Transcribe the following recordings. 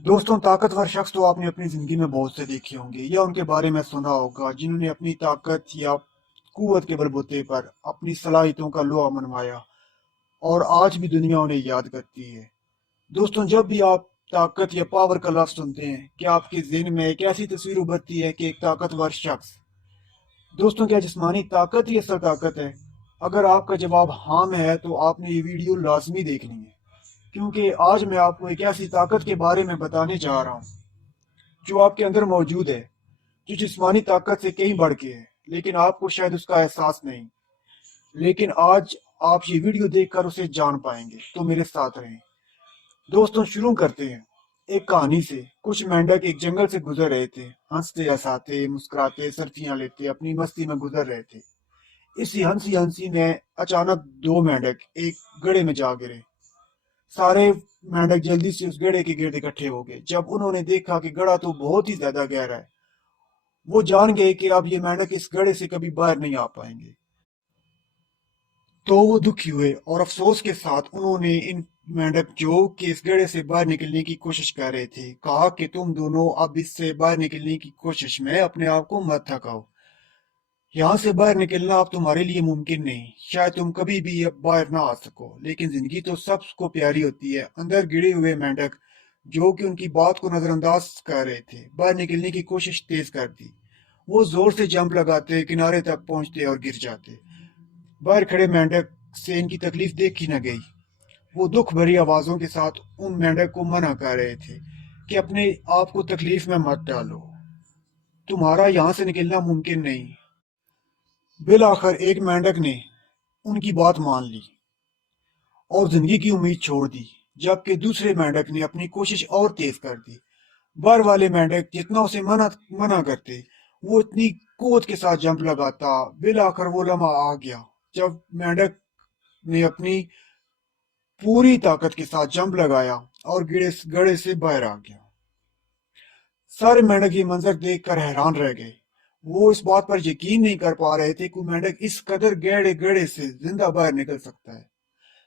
दोस्तों, ताकतवर शख्स तो आपने अपनी जिंदगी में बहुत से देखे होंगे या उनके बारे में सुना होगा, जिन्होंने अपनी ताकत या कुवत के बलबूते पर अपनी सलाहियतों का लोहा मनवाया और आज भी दुनिया उन्हें याद करती है। दोस्तों, जब भी आप ताकत या पावर का लफ्ज सुनते हैं, क्या आपके ज़हन में एक ऐसी तस्वीर उभरती है कि एक ताकतवर शख्स? दोस्तों, क्या जिस्मानी ताकत ही असल ताकत है? अगर आपका जवाब हाँ में है तो आपने ये वीडियो लाजमी देखनी है, क्योंकि आज मैं आपको एक ऐसी ताकत के बारे में बताने जा रहा हूँ जो आपके अंदर मौजूद है, जो जिस्मानी ताकत से कहीं बढ़ के है, लेकिन आपको शायद उसका एहसास नहीं। लेकिन आज आप ये वीडियो देखकर उसे जान पाएंगे, तो मेरे साथ रहें। दोस्तों, शुरू करते हैं एक कहानी से। कुछ मेंढक एक जंगल से गुजर रहे थे, हंसते हंसाते मुस्कुराते सर्फियां लेते अपनी मस्ती में गुजर रहे थे। इसी हंसी हंसी में अचानक दो मेंढक एक गड्ढे में जा गिरे। सारे मेंढक जल्दी से उस गड्ढे के गिर्द इकट्ठे हो गए। जब उन्होंने देखा कि गड्ढा तो बहुत ही ज्यादा गहरा है, वो जान गए कि अब ये मेंढक इस गड्ढे से कभी बाहर नहीं आ पाएंगे। तो वो दुखी हुए और अफसोस के साथ उन्होंने इन मेंढक जो कि इस गड्ढे से बाहर निकलने की कोशिश कर रहे थे, कहा कि तुम दोनों अब इससे बाहर निकलने की कोशिश में अपने आप को मत थकाओ। यहाँ से बाहर निकलना अब तुम्हारे लिए मुमकिन नहीं, शायद तुम कभी भी अब बाहर ना आ सको, लेकिन जिंदगी तो सबको प्यारी होती है। अंदर गिरे हुए मेंढक, जो कि उनकी बात को नजरअंदाज कर रहे थे, बाहर निकलने की कोशिश तेज कर दी। वो जोर से जंप लगाते, किनारे तक पहुंचते और गिर जाते। बाहर खड़े मेंढक से इनकी तकलीफ देखी न गई। वो दुख भरी आवाजों के साथ उन मेंढक को मना कर रहे थे कि अपने आप को तकलीफ में मत डालो, तुम्हारा यहाँ से निकलना मुमकिन नहीं। बिल आखिर एक मेंढक ने उनकी बात मान ली और जिंदगी की उम्मीद छोड़ दी, जबकि दूसरे मेंढक ने अपनी कोशिश और तेज कर दी। बार वाले मेंढक जितना उसे मना मना करते, वो इतनी कुवत के साथ जंप लगाता। बिल आखिर वो लम्हा आ गया जब मेंढक ने अपनी पूरी ताकत के साथ जंप लगाया और गिड़े गड़े से बाहर आ गया। सारे मेंढक ये मंजर देखकर हैरान रह गए। वो इस बात पर यकीन नहीं कर पा रहे थे कि मेंढक इस कदर गहरे गड्ढे से जिंदा बाहर निकल सकता है।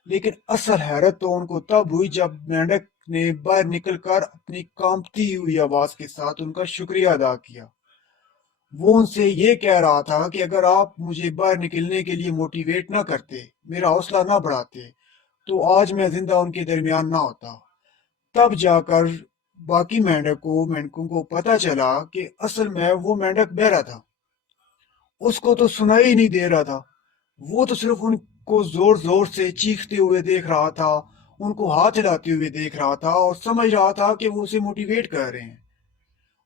लेकिन असल हैरत तो उनको तब हुई जब मेंढक ने बाहर निकलकर अपनी कांपती हुई आवाज के साथ उनका शुक्रिया अदा किया। वो उनसे ये कह रहा था कि अगर आप मुझे बाहर निकलने के लिए मोटिवेट ना करते, मेरा हौसला ना बढ़ाते, तो आज मैं जिंदा उनके दरमियान ना होता। तब जाकर बाकी मेंढकों को पता चला कि असल में वो मेंढक बहरा था। उसको तो सुनाई ही नहीं दे रहा था। वो तो सिर्फ उनको जोर जोर से चीखते हुए देख रहा था, उनको हाथ हिलाते हुए देख रहा था और समझ रहा था कि वो उसे मोटिवेट कर रहे हैं,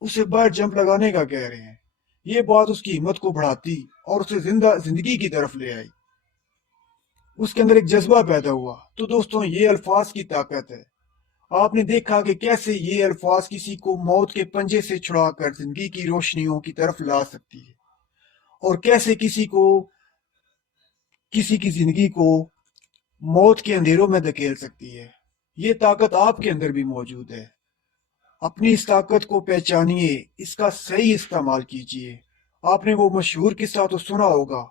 उसे बाहर जंप लगाने का कह रहे हैं। ये बात उसकी हिम्मत को बढ़ाती और उसे जिंदगी की तरफ ले आई। उसके अंदर एक जज्बा पैदा हुआ। तो दोस्तों, ये अल्फाज की ताकत है। आपने देखा कि कैसे ये अल्फाज किसी को मौत के पंजे से छुड़ाकर जिंदगी की रोशनियों की तरफ ला सकती है, और कैसे किसी की जिंदगी को मौत के अंधेरों में धकेल सकती है। ये ताकत आपके अंदर भी मौजूद है। अपनी इस ताकत को पहचानिए, इसका सही इस्तेमाल कीजिए। आपने वो मशहूर किस्सा तो सुना होगा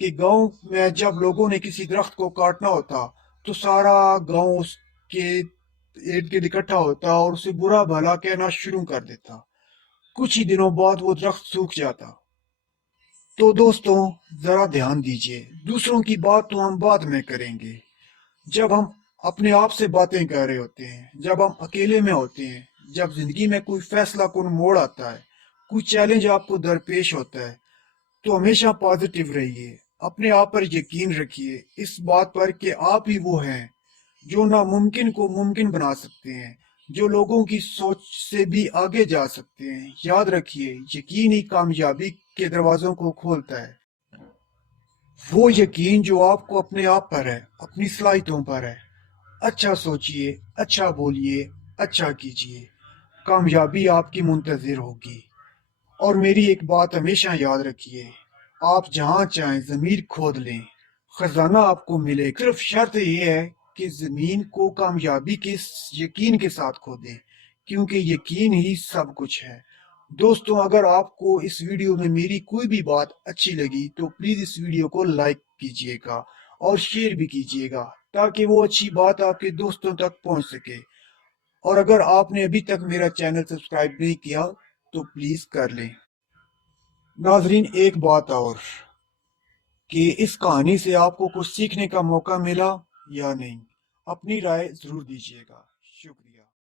कि गांव में जब लोगों ने किसी दरख्त को काटना होता, तो सारा गांव उसके इर्द गिर्द इकट्ठा होता और उसे बुरा भला कहना शुरू कर देता। कुछ ही दिनों बाद वो दरख्त सूख जाता। तो दोस्तों, जरा ध्यान दीजिए, दूसरों की बात तो हम बाद में करेंगे, जब हम अपने आप से बातें कर रहे होते हैं, जब हम अकेले में होते हैं, जब जिंदगी में कोई फैसला कुन मोड़ आता है, कोई चैलेंज आपको दरपेश होता है, तो हमेशा पॉजिटिव रहिए। अपने आप पर यकीन रखिए, इस बात पर कि आप ही वो हैं जो नामुमकिन को मुमकिन बना सकते हैं, जो लोगों की सोच से भी आगे जा सकते हैं। याद रखिए, यकीन ही कामयाबी के दरवाजों को खोलता है। वो यकीन जो आपको अपने आप पर है, अपनी सलाहियतों पर है। अच्छा सोचिए, अच्छा बोलिए, अच्छा कीजिए, कामयाबी आपकी मुंतजिर होगी। और मेरी एक बात हमेशा याद रखिए, आप जहां चाहें जमीन खोद लें, खजाना आपको मिलेगा। सिर्फ शर्त यह है कि जमीन को कामयाबी के यकीन के साथ खोदें, क्योंकि यकीन ही सब कुछ है। दोस्तों, अगर आपको इस वीडियो में मेरी कोई भी बात अच्छी लगी तो प्लीज इस वीडियो को लाइक कीजिएगा और शेयर भी कीजिएगा, ताकि वो अच्छी बात आपके दोस्तों तक पहुंच सके। اور اگر آپ نے ابھی تک میرا چینل سبسکرائب نہیں کیا تو پلیز کر لیں۔ ناظرین، ایک بات اور کہ اس کہانی سے آپ کو کچھ سیکھنے کا موقع ملا یا نہیں، اپنی رائے ضرور دیجیے گا۔